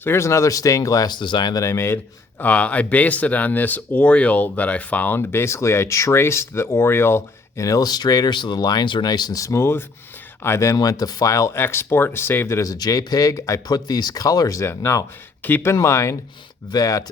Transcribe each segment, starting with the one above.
So here's another stained glass design that I made. I based it on this Oriole that I found. Basically, I traced the Oriole in Illustrator so the lines were nice and smooth. I then went to File, Export, saved it as a JPEG. I put these colors in. Now, keep in mind that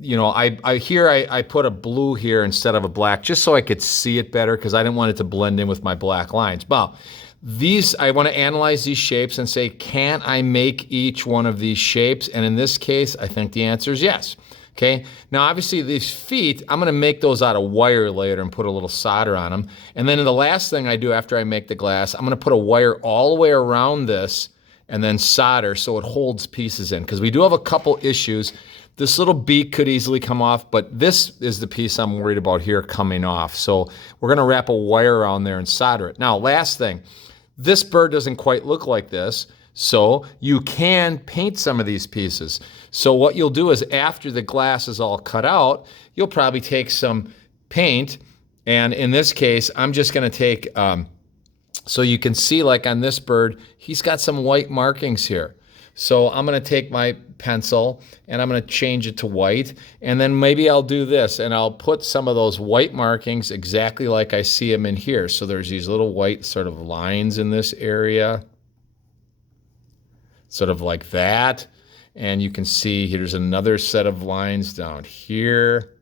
you know, I put a blue here instead of a black just so I could see it better because I didn't want it to blend in with my black lines. Well, I want to analyze these shapes and say, can I make each one of these shapes? And in this case, I think the answer is yes. Okay, now obviously these feet, I'm gonna make those out of wire later and put a little solder on them. And then the last thing I do after I make the glass, I'm gonna put a wire all the way around this and then solder so it holds pieces in. Because we do have a couple issues. This little beak could easily come off, but this is the piece I'm worried about here coming off. So we're gonna wrap a wire around there and solder it. Now, last thing, this bird doesn't quite look like this, so you can paint some of these pieces. So what you'll do is after the glass is all cut out, you'll probably take some paint, and in this case, I'm just gonna take, so you can see like on this bird, he's got some white markings here. So I'm gonna take my pencil and I'm gonna change it to white, and then maybe I'll do this and I'll put some of those white markings exactly like I see them in here. So there's these little white sort of lines in this area, sort of like that. And you can see here's another set of lines down here.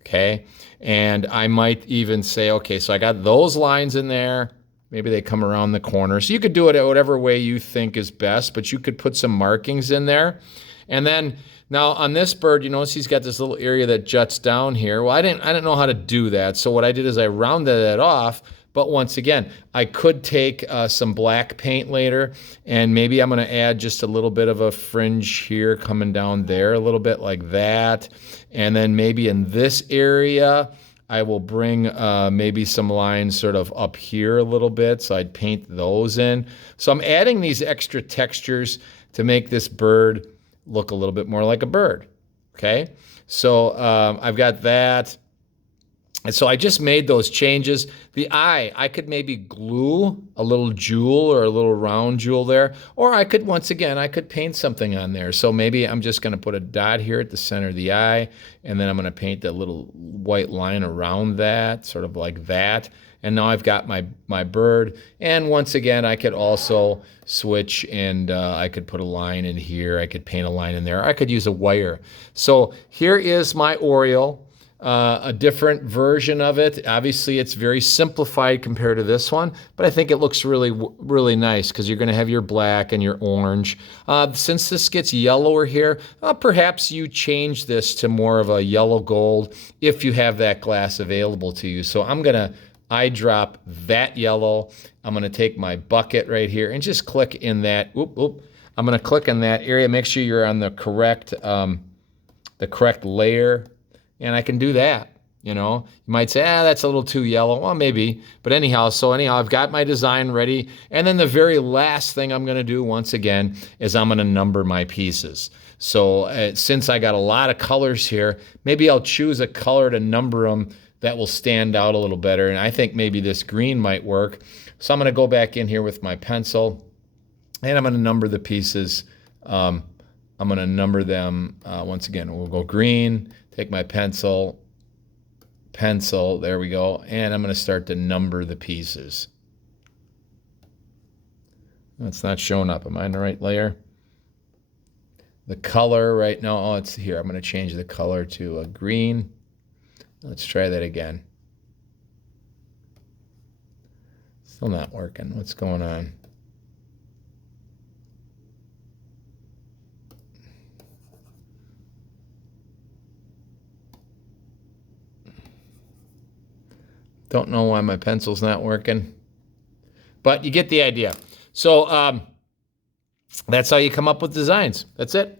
Okay, and I might even say, okay, so I got those lines in there. Maybe they come around the corner. So you could do it whatever way you think is best, but you could put some markings in there. And then now on this bird, you notice he's got this little area that juts down here. Well, I didn't know how to do that. So what I did is I rounded that off. But once again, I could take some black paint later, and maybe I'm gonna add just a little bit of a fringe here coming down there, a little bit like that. And then maybe in this area, I will bring maybe some lines sort of up here a little bit, so I'd paint those in. So I'm adding these extra textures to make this bird look a little bit more like a bird, okay? So I've got that. And so I just made those changes. The eye, I could maybe glue a little jewel or a little round jewel there, or I could, once again, I could paint something on there. So maybe I'm just gonna put a dot here at the center of the eye, and then I'm gonna paint a little white line around that, sort of like that. And now I've got my bird. And once again, I could also switch and I could put a line in here. I could paint a line in there. I could use a wire. So here is my Oriole. A different version of it. Obviously, it's very simplified compared to this one, but I think it looks really, really nice because you're going to have your black and your orange. Since this gets yellower here, perhaps you change this to more of a yellow gold if you have that glass available to you. So I'm going to eyedrop that yellow. I'm going to take my bucket right here and just click in that. I'm going to click in that area. Make sure you're on the correct layer. And I can do that, you know. You might say, that's a little too yellow. Well, maybe. But anyhow, I've got my design ready. And then the very last thing I'm going to do, once again, is I'm going to number my pieces. So since I got a lot of colors here, maybe I'll choose a color to number them that will stand out a little better. And I think maybe this green might work. So I'm going to go back in here with my pencil, and I'm going to number the pieces. I'm going to number them, once again, we'll go green. Take my pencil, there we go, and I'm going to start to number the pieces. It's not showing up. Am I in the right layer? The color right now, oh, it's here. I'm going to change the color to a green. Let's try that again. Still not working. What's going on? Don't know why my pencil's not working, but you get the idea. So that's how you come up with designs. That's it.